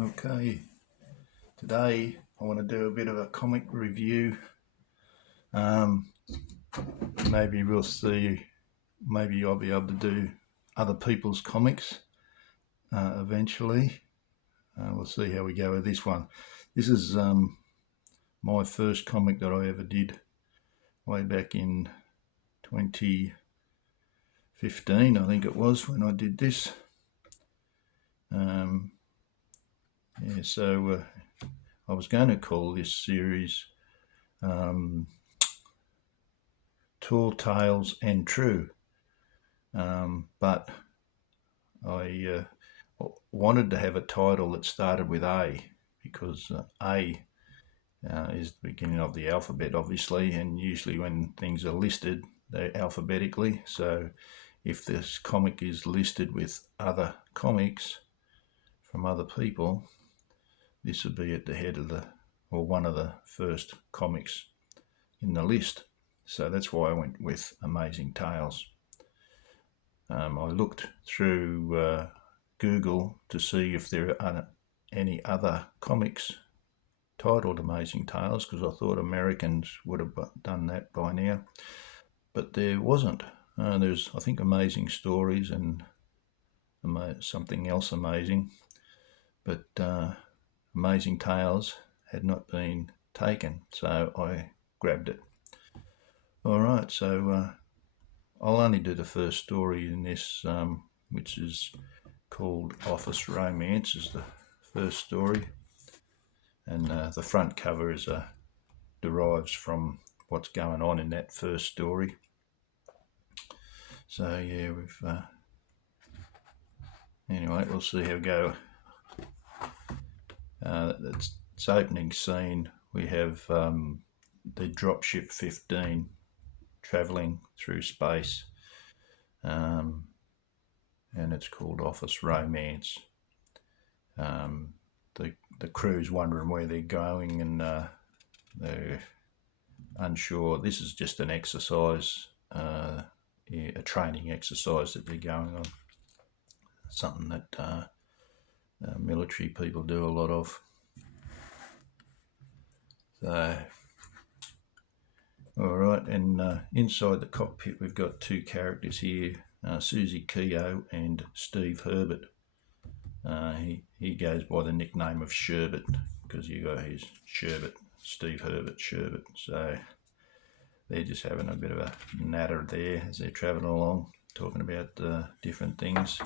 Okay, today I want to do a bit of a comic review. Maybe we'll see, maybe I'll be able to do other people's comics eventually. We'll see how we go with this one. This is my first comic that I ever did way back in 2015, I think it was, when I did this. So I was going to call this series Tall Tales and True, but I wanted to have a title that started with A, because A is the beginning of the alphabet, obviously, and usually when things are listed, they're alphabetically. So if this comic is listed with other comics from other people, this would be at the head of or one of the first comics in the list. So that's why I went with Amazing Tales. I looked through Google to see if there are any other comics titled Amazing Tales, because I thought Americans would have done that by now, but there wasn't. There's, I think, Amazing Stories and something else amazing, but Amazing Tales had not been taken, so I grabbed it. All right, so I'll only do the first story in this, which is called Office Romance, is the first story, and the front cover is derives from what's going on in that first story. So yeah, anyway, we'll see how we go. Its opening scene, we have the dropship 15 travelling through space, and it's called Office Romance. The crew's wondering where they're going, and they're unsure. This is just an exercise, a training exercise that they're going on, something that military people do a lot of. So, all right, and inside the cockpit we've got two characters here, Susie Keogh and Steve Herbert. He goes by the nickname of Sherbet, because you got his Sherbet, Steve Herbert Sherbet. So they're just having a bit of a natter there as they're travelling along, talking about different things.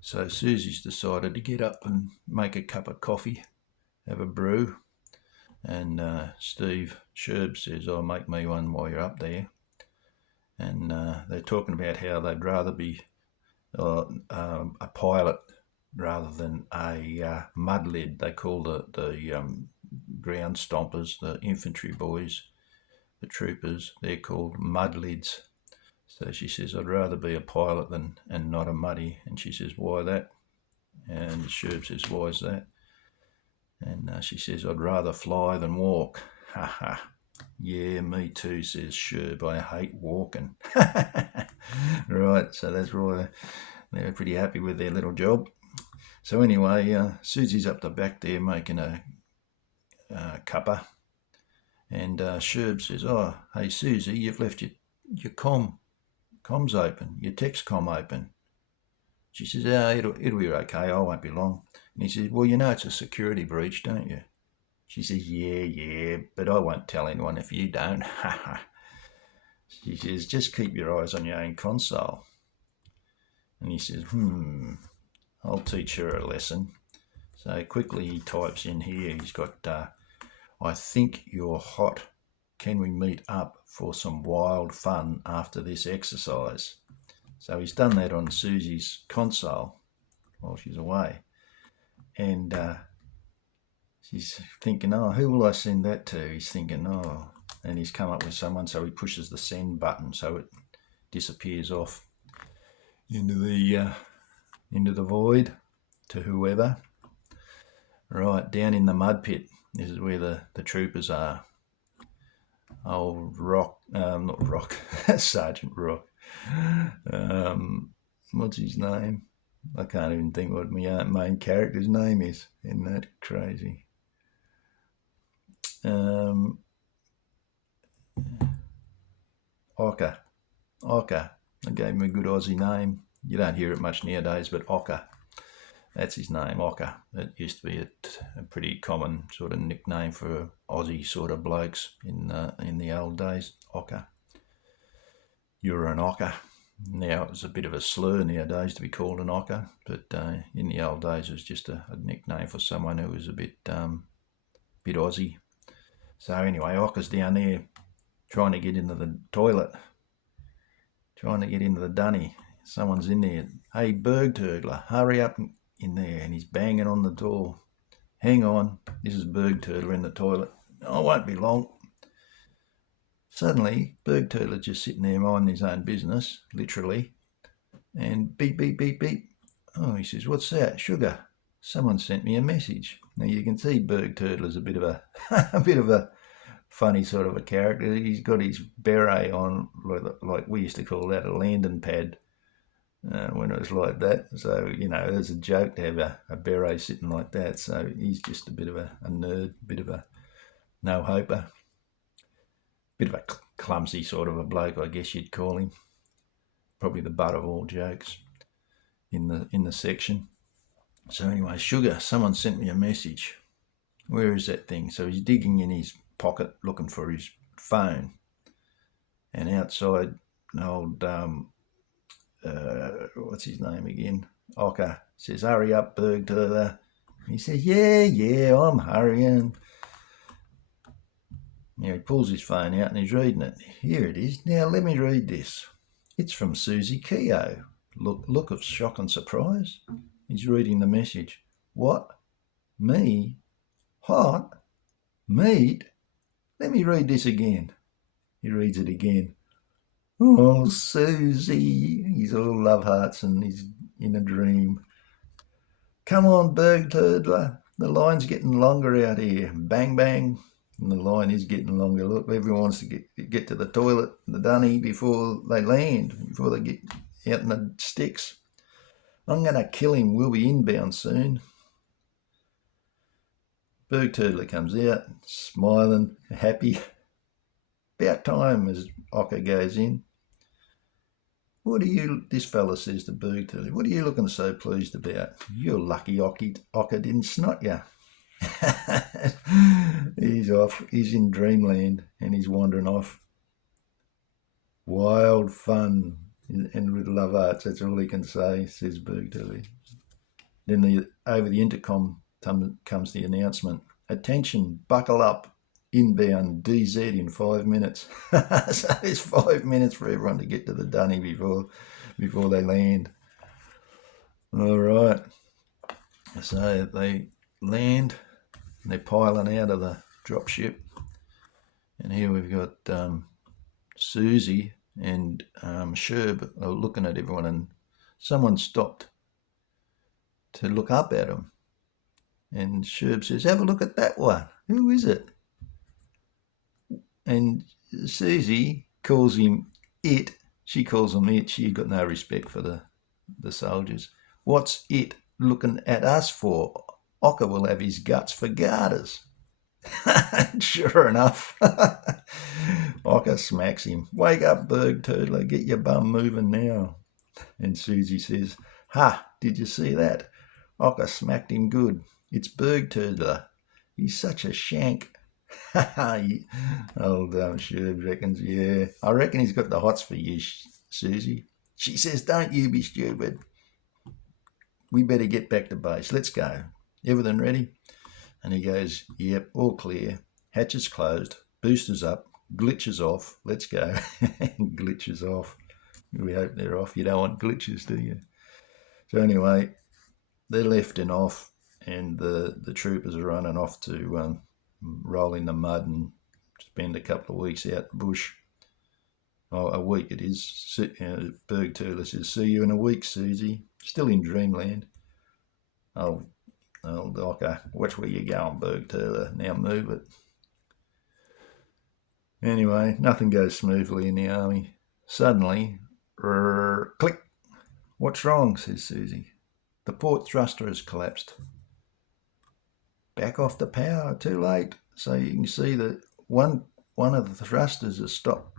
So Susie's decided to get up and make a cup of coffee, have a brew, and Steve Sherb says, "Oh, make me one while you're up there." And they're talking about how they'd rather be a pilot rather than a mud lid. They call the ground stompers, the infantry boys, the troopers, they're called mud lids. So she says, "I'd rather be a pilot and not a muddy." And she says, "Why that?" And Sherb says, "Why is that?" And she says, "I'd rather fly than walk." Ha ha. "Yeah, me too," says Sherb. "I hate walking." Right, so that's why they're pretty happy with their little job. So anyway, Susie's up the back there making a cuppa, and Sherb says, "Oh, hey Susie, you've left your comms open, your text com open." She says, it'll be okay, I won't be long." And he says, "Well, you know it's a security breach, don't you?" She says, yeah, but I won't tell anyone if you don't." She says, "Just keep your eyes on your own console." And he says, "I'll teach her a lesson." So quickly he types in here, he's got, "I think you're hot. Can we meet up for some wild fun after this exercise?" So he's done that on Susie's console while she's away. And she's thinking, "Oh, who will I send that to?" He's thinking, "Oh," and he's come up with someone, so he pushes the send button, so it disappears off into the void to whoever. Right, down in the mud pit, this is where the troopers are. Old Rock, not Rock, Sergeant Rock. What's his name? I can't even think what my main character's name is. Isn't that crazy? Ocker. Ocker. I gave him a good Aussie name. You don't hear it much nowadays, but Ocker. That's his name, Ocker. It used to be a pretty common sort of nickname for Aussie sort of blokes in the old days. Ocker. You're an Ocker. Now it's a bit of a slur nowadays to be called an Ocker, but in the old days it was just a nickname for someone who was a bit Aussie. So anyway, Ocker's down there trying to get into the toilet, trying to get into the dunny. Someone's in there. Hey, Berg Turtler, hurry up in there. And he's banging on the door. Hang on, this is Berg Turtler in the toilet. I won't be long. Suddenly, Berg Turtler just sitting there minding his own business, literally, and beep, beep, beep, beep. Oh, he says, what's that? Sugar. Someone sent me a message. Now you can see Berg Turtler's a bit of a funny sort of a character. He's got his beret on, like we used to call that a landing pad when it was like that. So, there's a joke to have a beret sitting like that. So he's just a bit of a nerd, bit of a no-hoper, bit of a clumsy sort of a bloke, I guess you'd call him. Probably the butt of all jokes in the section. So anyway, Sugar, someone sent me a message. Where is that thing? So he's digging in his pocket looking for his phone, and outside old what's his name again, Ocker, says, hurry up, Berg Turtler. He says, yeah, I'm hurrying. Now he pulls his phone out and he's reading it. Here it is. Now let me read this. It's from Susie Keogh. Look of shock and surprise. He's reading the message. What? Me? Hot? Meat? Let me read this again. He reads it again. Oh, Susie. He's all love hearts and he's in a dream. Come on, Berg Turtler. The line's getting longer out here. Bang, bang. And the line is getting longer. Look, everyone wants to get to the toilet, the dunny, before they land, before they get out in the sticks. I'm going to kill him. We'll be inbound soon. Berg Turtler comes out, smiling, happy. About time, as Ocker goes in. This fella says to Berg Turtler, what are you looking so pleased about? You're lucky Ocker didn't snot you. He's off. He's in dreamland and he's wandering off. Wild fun and with love hearts. That's all he can say, says Berg Turtler. Then over the intercom comes the announcement. Attention, buckle up. Inbound DZ in 5 minutes. So there's 5 minutes for everyone to get to the dunny before they land. All right. So they land. They're piling out of the dropship. And here we've got Susie and Sherb are looking at everyone, and someone stopped to look up at them. And Sherb says, have a look at that one. Who is it? And Susie calls him it. She calls him it. She's got no respect for the soldiers. What's it looking at us for? Ocker will have his guts for garters. Sure enough, Ocker smacks him. Wake up, Berg Turtler. Get your bum moving now. And Susie says, ha, did you see that? Ocker smacked him good. It's Berg Turtler. He's such a shank. Old Sherb reckons, yeah. I reckon he's got the hots for you, Susie. She says, don't you be stupid. We better get back to base. Let's go. Everything ready? And he goes, yep, all clear. Hatches closed. Boosters up. Glitches off. Let's go. Glitches off. We hope they're off. You don't want glitches, do you? So anyway, they're lifting off, and the troopers are running off to roll in the mud and spend a couple of weeks out the bush. Oh, a week it is. Berg Turtler says, see you in a week, Susie. Still in dreamland. Oh, Ocker, watch where you're going, Berg Turtler. Now move it. Anyway, nothing goes smoothly in the army. Suddenly, click. What's wrong, says Susie. The port thruster has collapsed. Back off the power, too late. So you can see that one of the thrusters has stopped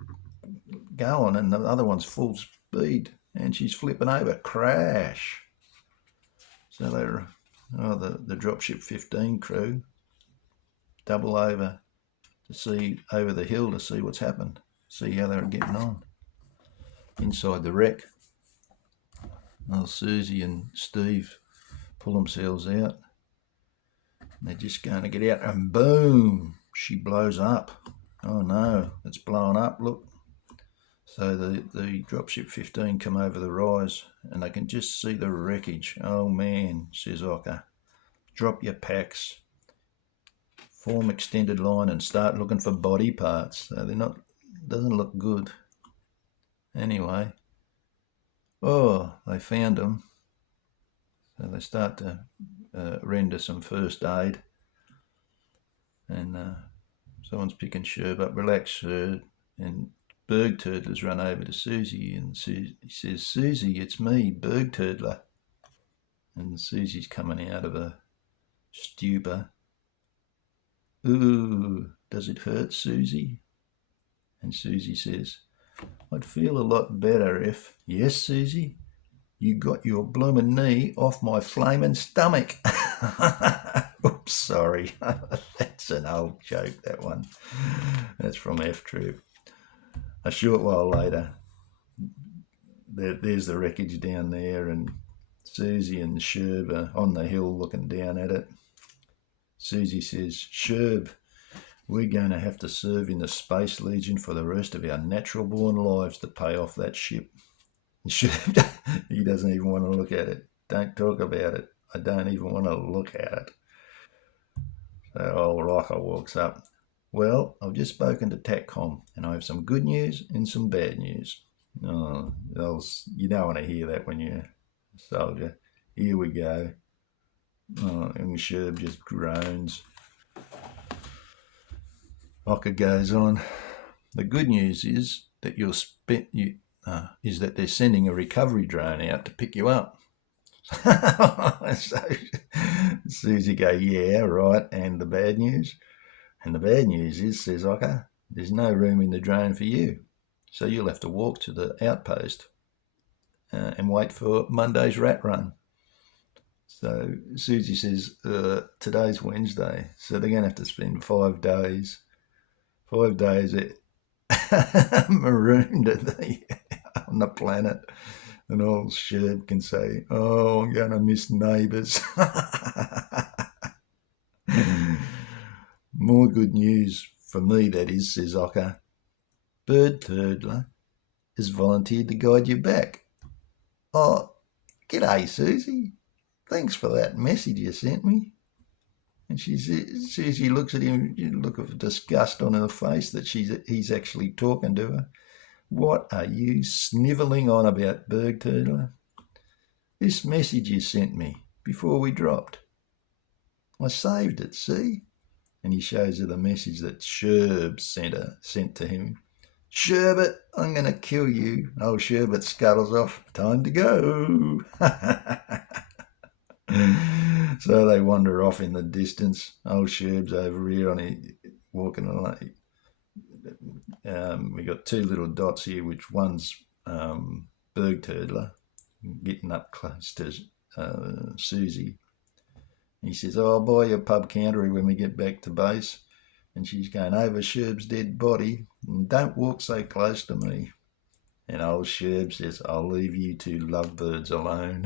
going and the other one's full speed and she's flipping over. Crash. So they're the dropship 15 crew double over to see over the hill to see what's happened, see how they're getting on. Inside the wreck, Susie and Steve pull themselves out. They're just going to get out and boom, she blows up. Oh no, it's blown up, look. So the dropship 15 come over the rise and they can just see the wreckage. Oh man, says Ocker, drop your packs, form extended line and start looking for body parts. So they're not, doesn't look good. Anyway, they found them. So they start to render some first aid. And someone's picking Sherb up. Relax, sir. And Berg Turtler's run over to Susie and he says, Susie, it's me, Berg Turtler. And Susie's coming out of a stupor. Ooh, does it hurt, Susie? And Susie says, I'd feel a lot better if, yes, Susie, you got your bloomin' knee off my flamin' stomach. Oops, sorry. That's an old joke, that one. That's from F-Troop. A short while later, there's the wreckage down there and Susie and Sherb are on the hill looking down at it. Susie says, Sherb, we're going to have to serve in the Space Legion for the rest of our natural-born lives to pay off that ship. And Sherb, he doesn't even want to look at it. Don't talk about it. I don't even want to look at it. So old Rocker walks up. Well, I've just spoken to TACCOM and I have some good news and some bad news. Oh, you don't want to hear that when you're a soldier. Here we go. Oh, and Sherb just groans. Ocker goes on. The good news is that is that they're sending a recovery drone out to pick you up. So Susie go, yeah, right. And the bad news? And the bad news is, says Ocker, there's no room in the drone for you. So you'll have to walk to the outpost and wait for Monday's rat run. So Susie says, today's Wednesday, so they're going to have to spend 5 days marooned on the planet. And old Sherb can say, oh, I'm going to miss neighbours. More good news for me, that is, says Ocker. Bird Turtler has volunteered to guide you back. Oh, g'day, Susie. Thanks for that message you sent me. And Susie looks at him, look of disgust on her face that he's actually talking to her. What are you snivelling on about, Berg Turtler? This message you sent me before we dropped. I saved it, see? And he shows her the message that Sherb sent to him. Sherbet, I'm going to kill you. Old Sherbet scuttles off. Time to go. So they wander off in the distance. Old Sherb's over here walking along. We got 2 little dots here, which one's Berg Turtler getting up close to Susie. He says, I'll buy you a pub countery when we get back to base. And she's going, over Sherb's dead body. And don't walk so close to me. And old Sherb says, I'll leave you 2 lovebirds alone.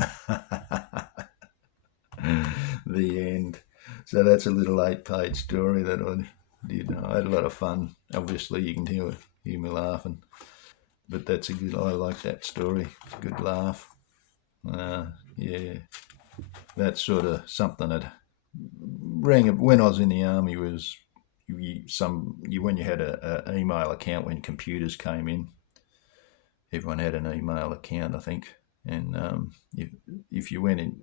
The end. So that's a little 8-page story that I did. I had a lot of fun. Obviously, you can hear me laughing. But I like that story. It's a good laugh. Yeah. That's sort of something that rang when I was in the army. Was when you had an email account, when computers came in, everyone had an email account, I think. And if you went and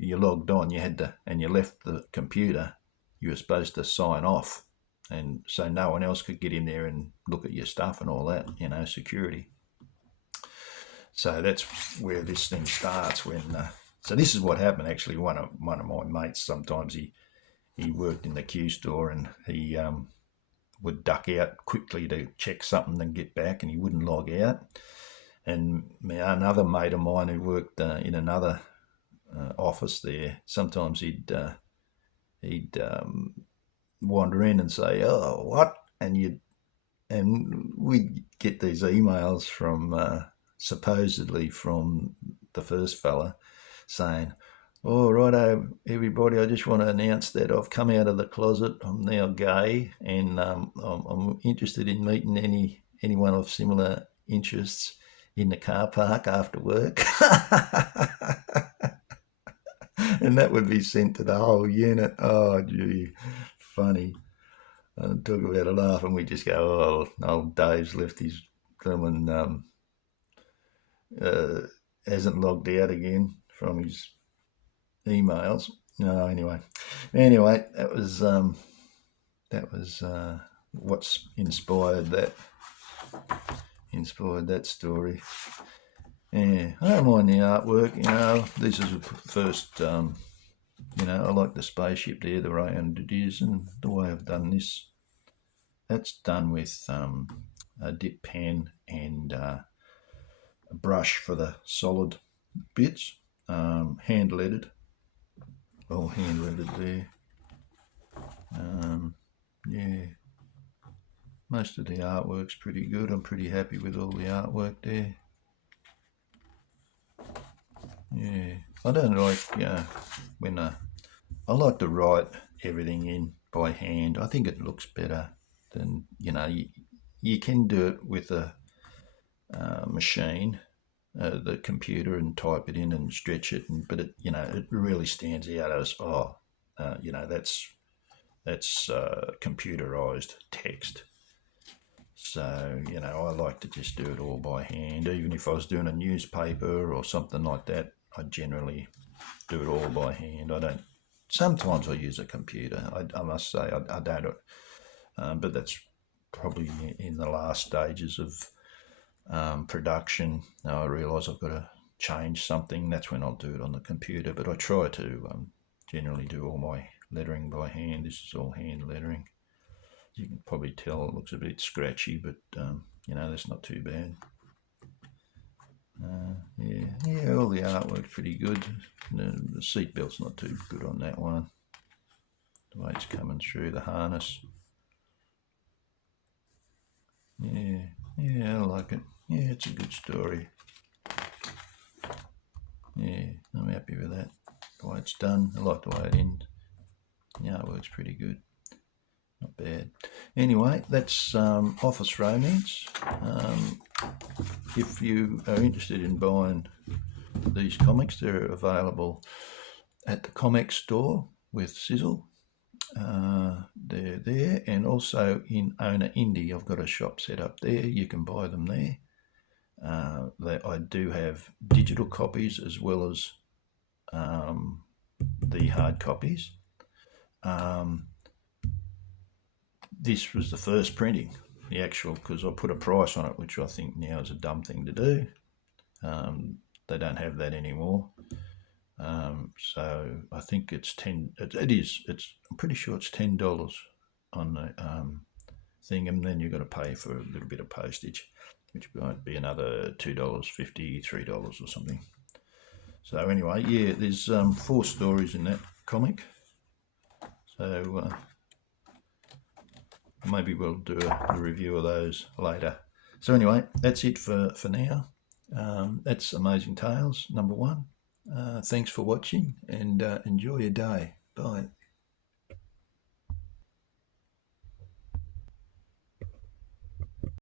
you logged on, and you left the computer, you were supposed to sign off, and so no one else could get in there and look at your stuff and all that, security. So that's where this thing starts, when So this is what happened. Actually, one of my mates, sometimes he worked in the Q store, and he would duck out quickly to check something and get back, and he wouldn't log out. And another mate of mine who worked in another office there, sometimes he'd wander in and say, "Oh, what?" And we'd get these emails from supposedly from the first fella saying, "Oh, righto, everybody, I just want to announce that I've come out of the closet. I'm now gay, and I'm interested in meeting anyone of similar interests in the car park after work." And that would be sent to the whole unit. Oh, gee, funny. Talk about a laugh, and we just go, "Oh, old Dave's left his and uh, hasn't logged out again from his emails." No, anyway, that was what's inspired that story. Yeah, I don't mind the artwork. This is the first. I like the spaceship there, the way it is, and the way I've done this. That's done with a dip pen and a brush for the solid bits, hand lettered, all hand lettered there. Yeah, most of the artwork's pretty good. I'm pretty happy with all the artwork there. Yeah, I don't like when I like to write everything in by hand. I think it looks better than you can do it with a machine, the computer, and type it in and stretch it, but it really stands out as that's computerized text. So I like to just do it all by hand. Even if I was doing a newspaper or something like that, I generally do it all by hand. I don't. Sometimes I use a computer. I must say I don't, but that's probably in the last stages of production. Now I realise I've got to change something. That's when I'll do it on the computer. But I try to generally do all my lettering by hand. This is all hand lettering. You can probably tell it looks a bit scratchy, but that's not too bad. Yeah, all the artwork's pretty good. The seatbelt's not too good on that one. The way it's coming through the harness. Yeah, I like it. Yeah, it's a good story. Yeah, I'm happy with that. The way it's done. I like the way it ends. The artwork's pretty good. Not bad. Anyway, that's Office Romance. If you are interested in buying these comics, they're available at the comic store with Sizzle. They're there, and also in Owner Indie, I've got a shop set up there. You can buy them there. I do have digital copies as well as the hard copies. This was the first printing, the actual, because I put a price on it, which I think now is a dumb thing to do. They don't have that anymore. So I think it's 10. It is. I'm pretty sure it's $10 on the thing, and then you've got to pay for a little bit of postage, which might be another $2.50, $3 or something. So anyway, yeah, there's 4 stories in that comic. So maybe we'll do a review of those later. So anyway, that's it for now. That's Amazing Tales #1. Thanks for watching, and enjoy your day. Bye.